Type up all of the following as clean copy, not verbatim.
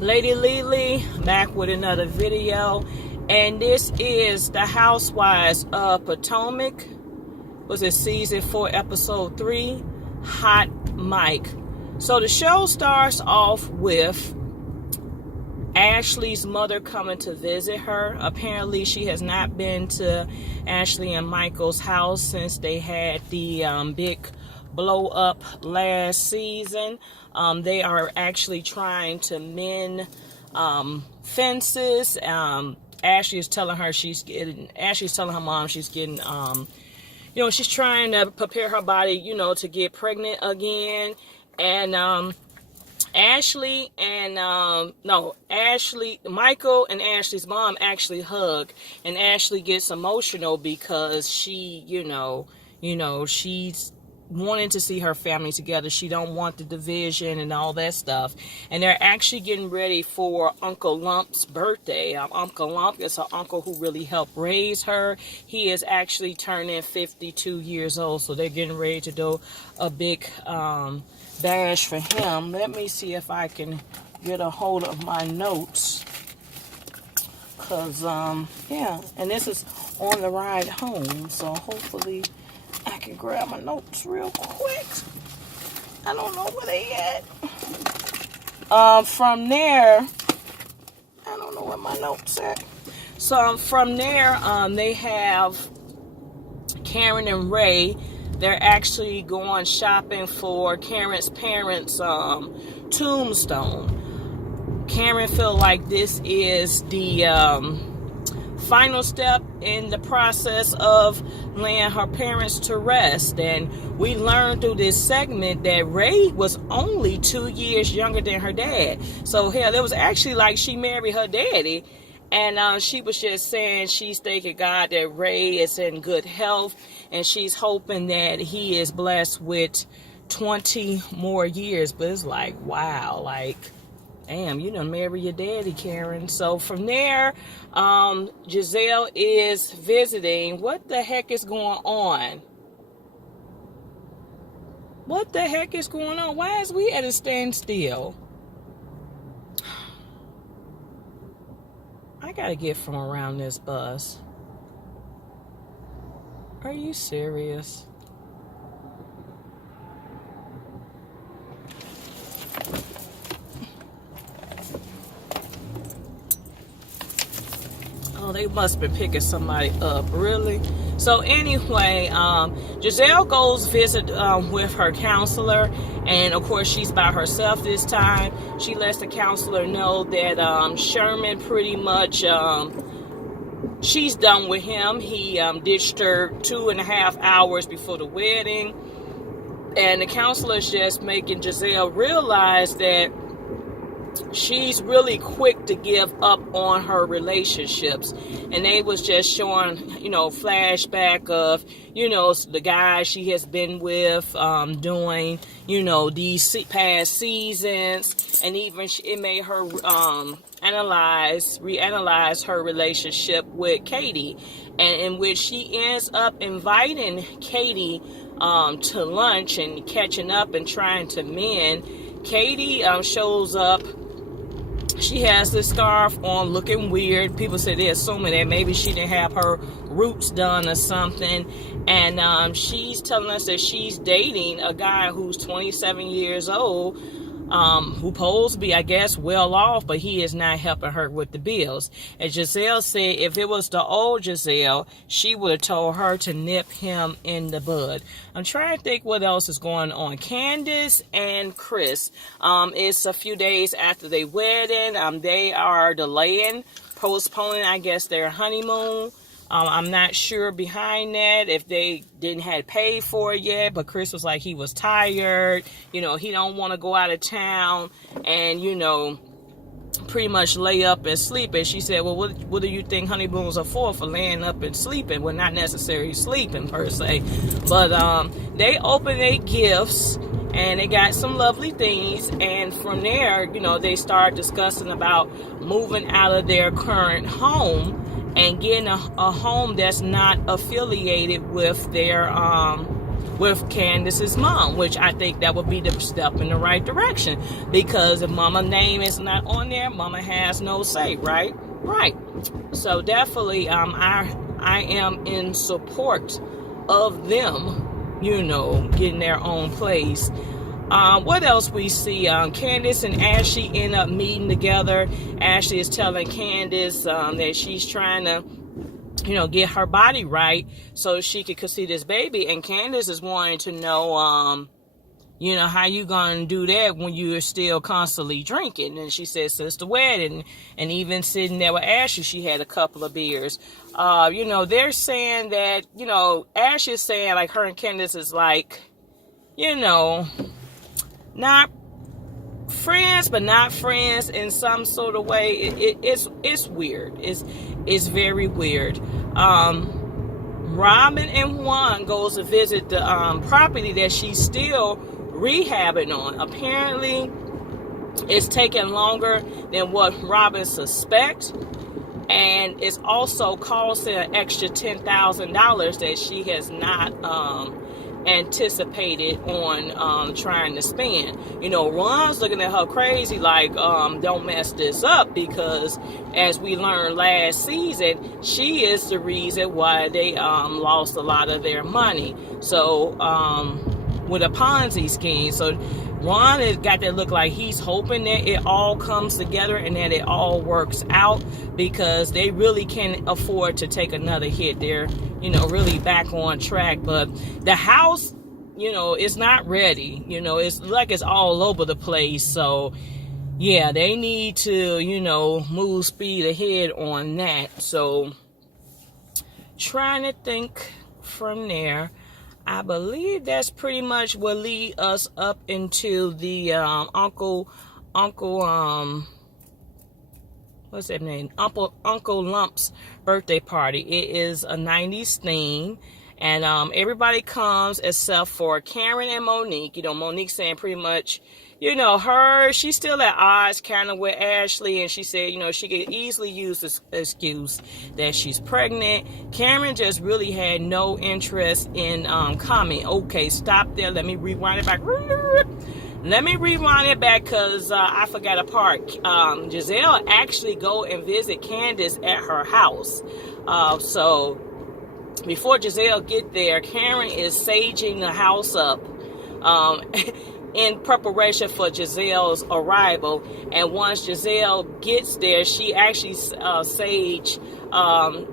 Lady Lily back with another video, and this is the Housewives of Potomac. Was it season 4, episode 3, Hot Mic? So the show starts off with Ashley's mother coming to visit her. Apparently she has not been to Ashley and Michael's house since they had the big blow up last season. They are actually trying to mend fences. Ashley's telling her mom she's getting she's trying to prepare her body, to get pregnant again. And Michael and Ashley's mom actually hug, and Ashley gets emotional because she, she's wanting to see her family together. She don't want the division and all that stuff. And they're actually getting ready for Uncle Lump's birthday. Uncle Lump is her uncle who really helped raise her. He is actually turning 52 years old, so they're getting ready to do a big bash for him. Let me see if I can get a hold of my notes, because and this is on the ride home, so hopefully I can grab my notes real quick. I don't know where they at. From there, I don't know where my notes at. So from there, they have Karen and Ray. They're actually going shopping for Karen's parents' tombstone. Karen feel like this is the final step in the process of laying her parents to rest. And we learned through this segment that Ray was only 2 years younger than her dad. So hell, it was actually like she married her daddy. And she was just saying she's thanking God that Ray is in good health, and she's hoping that he is blessed with 20 more years. But it's like, wow, like, damn, you done marry your daddy, Karen. So from there, Giselle is visiting. What the heck is going on? What the heck is going on? Why is we at a standstill? I gotta get from around this bus. Are you serious? Oh, they must have been picking somebody up, really? So anyway, Giselle goes visit with her counselor, and of course she's by herself this time. She lets the counselor know that Sherman pretty much, she's done with him. He ditched her 2.5 hours before the wedding, and the counselor's just making Giselle realize that she's really quick to give up on her relationships. And they was just showing, flashback of, the guy she has been with, doing, these past seasons. And even it made her reanalyze her relationship with Katie, and in which she ends up inviting Katie to lunch and catching up and trying to mend. Katie shows up. She has this scarf on looking weird. People say they're assuming that maybe she didn't have her roots done or something. And she's telling us that she's dating a guy who's 27 years old, who supposed to be, I guess, well off, but he is not helping her with the bills. And Giselle said if it was the old Giselle, she would have told her to nip him in the bud. I'm trying to think what else is going on. Candace and Chris, it's a few days after their wedding. They are postponing, I guess, their honeymoon. I'm not sure behind that if they didn't have paid for it yet, but Chris was like he was tired. He don't want to go out of town and, pretty much lay up and sleep. And she said, well, what do you think honeymoons are for laying up and sleeping? Well, not necessarily sleeping per se, but they opened their gifts and they got some lovely things. And from there, they started discussing about moving out of their current home and getting a home that's not affiliated with their with Candace's mom, which I think that would be the step in the right direction, because if mama's name is not on there, mama has no say, right? Right. So definitely, I am in support of them, getting their own place. What else we see? Candace and Ashley end up meeting together. Ashley is telling Candace that she's trying to, get her body right so she could conceive this baby. And Candace is wanting to know, how you gonna do that when you're still constantly drinking? And she said since the wedding, and even sitting there with Ashley, she had a couple of beers. They're saying that, Ashley is saying like her and Candace is like, not friends, but not friends in some sort of way. It's weird. It's very weird. Robin and Juan goes to visit the property that she's still rehabbing on. Apparently, it's taking longer than what Robin suspects, and it's also costing an extra $10,000 that she has not anticipated on trying to spend. Ron's looking at her crazy like, don't mess this up, because as we learned last season, she is the reason why they lost a lot of their money. So with a Ponzi scheme. So Ron has got that look like he's hoping that it all comes together and that it all works out, because they really can't afford to take another hit. They're, really back on track. But the house, it's not ready. It's like it's all over the place. So, yeah, they need to, move speed ahead on that. So, trying to think from there. I believe that's pretty much what lead us up into the Uncle what's that name? Uncle Lump's birthday party. It is a 90s theme, and everybody comes except for Karen and Monique. Monique saying pretty much, she's still at odds kind of with Ashley, and she said, she could easily use this excuse that she's pregnant. Karen just really had no interest in coming. Okay, stop there. Let me rewind it back. Because I forgot a part. Giselle actually go and visit Candace at her house. So before Giselle get there, Karen is saging the house up in preparation for Giselle's arrival. And once Giselle gets there, she actually sage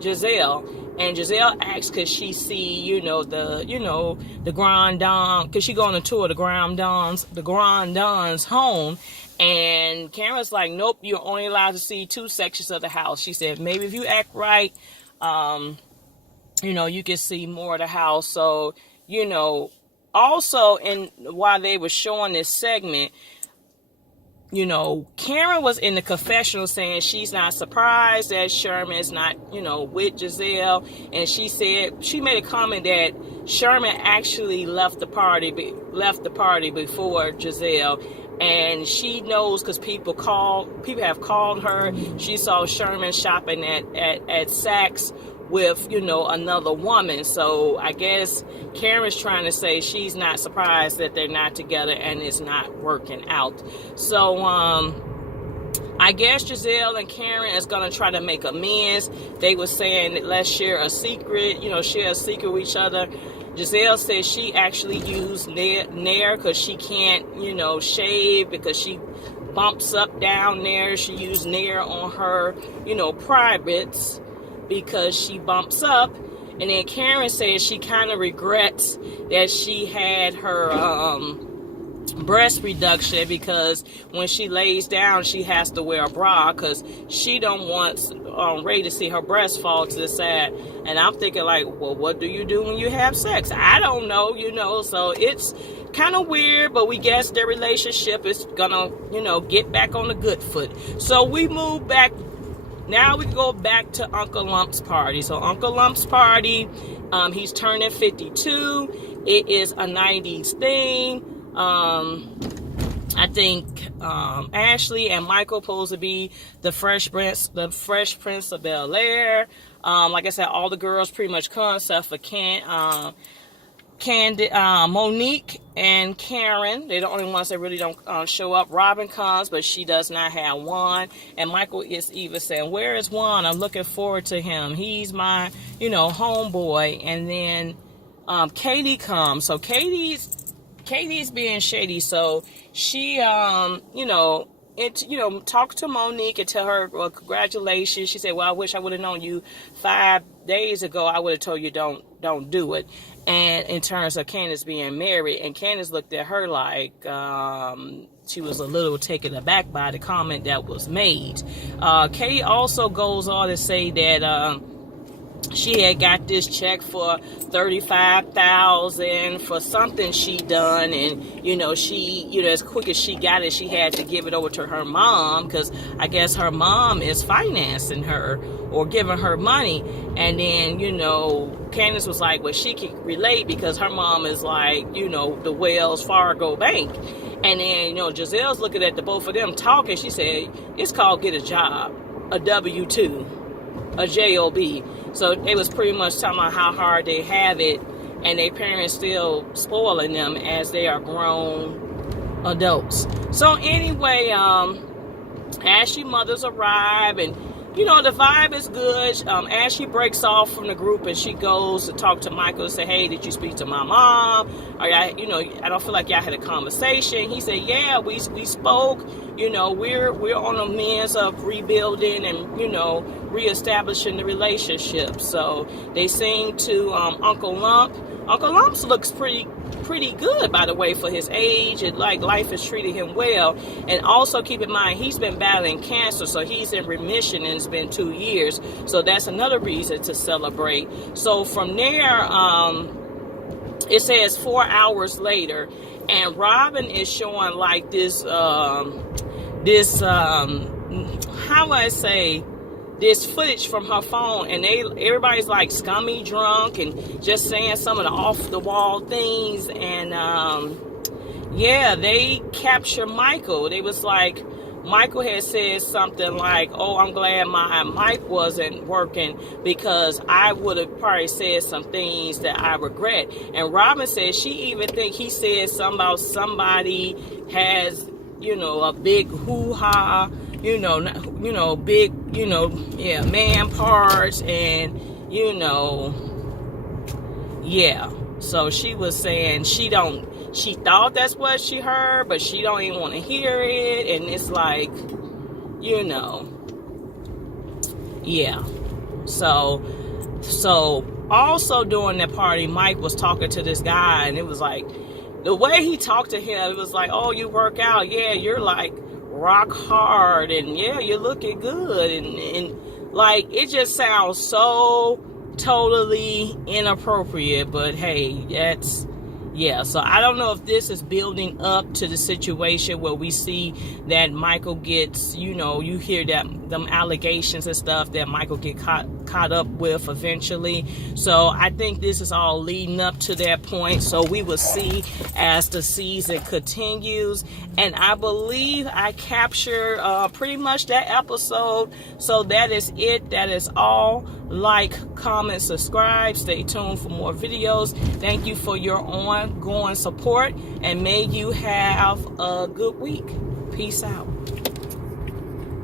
Giselle. And Giselle asks, could she see, the Grand Dame, because she go on a tour of the Grand Dame's home. And Karen's like, nope, you're only allowed to see 2 sections of the house. She said, maybe if you act right, you can see more of the house. So, also, and while they were showing this segment, Karen was in the confessional saying she's not surprised that Sherman is not, with Giselle. And she said, she made a comment that Sherman actually left the party before Giselle. And she knows because people have called her. She saw Sherman shopping at Saks with, another woman. So I guess Karen's trying to say she's not surprised that they're not together and it's not working out. So, I guess Giselle and Karen is going to try to make amends. They were saying that let's share a secret, share a secret with each other. Giselle says she actually used Nair because she can't, shave because she bumps up down there. She used Nair on her, privates because she bumps up. And then Karen says she kind of regrets that she had her breast reduction because when she lays down, she has to wear a bra because she don't want Ray to see her breast fall to the side. And I'm thinking like, well, what do you do when you have sex? I don't know, so it's kind of weird, but we guess their relationship is gonna, get back on the good foot. So we move back. Now we go back to Uncle Lump's party. So Uncle Lump's party, he's turning 52. It is a 90s thing. I think Ashley and Michael supposed to be the Fresh Prince of Bel-Air. Like I said, all the girls pretty much come except for Monique and Karen, they're the only ones that really don't show up. Robin comes, but she does not have Juan. And Michael is even saying, where is Juan? I'm looking forward to him. He's my, homeboy. And then Katie comes. So Katie's being shady. So she, talk to Monique and tell her, well, congratulations. She said, well, I wish I would have known you 5 days ago. I would have told you don't do it. And in terms of Candace being married, and Candace looked at her like she was a little taken aback by the comment that was made. Katie also goes on to say that she had got this check for $35,000 for something she done, and she as quick as she got it, she had to give it over to her mom, because I guess her mom is financing her or giving her money. And then Candace was like, well, she can relate because her mom is like the Wells Fargo bank. And then Giselle's looking at the both of them talking. She said, it's called get a job, a W-2, a job. So they was pretty much talking about how hard they have it, and their parents still spoiling them as they are grown adults. So anyway, Ashley mothers arrive, and the vibe is good. Ashley breaks off from the group and she goes to talk to Michael and say, hey, did you speak to my mom? Or I don't feel like y'all had a conversation. He said, yeah, we spoke. We're on the means of rebuilding and, reestablishing the relationship. So they sing to Uncle Lump. Uncle Lump looks pretty good, by the way, for his age, and like life has treated him well. And also keep in mind, he's been battling cancer, so he's in remission, and it's been 2 years. So that's another reason to celebrate. So from there, it says 4 hours later, and Robin is showing like this this footage from her phone, and everybody's like scummy drunk and just saying some of the off the wall things. And they capture Michael. They was like, Michael had said something like, oh, I'm glad my mic wasn't working because I would have probably said some things that I regret. And Robin said she even think he said something about somebody has a big hoo-ha, big, man parts, and, So she was saying she thought that's what she heard, but she don't even want to hear it. And it's like, So also during that party, Mike was talking to this guy, and it was like, the way he talked to him, it was like, oh, you work out. Yeah, you're like rock hard, and yeah, you're looking good. And like, it just sounds so totally inappropriate. But hey, so I don't know if this is building up to the situation where we see that Michael gets, you hear that them allegations and stuff that Michael get caught up with eventually. So I think this is all leading up to that point. So we will see as the season continues. And I believe I captured pretty much that episode. So that is it. That is all. Like, comment, subscribe. Stay tuned for more videos. Thank you for your ongoing support, and may you have a good week. Peace out.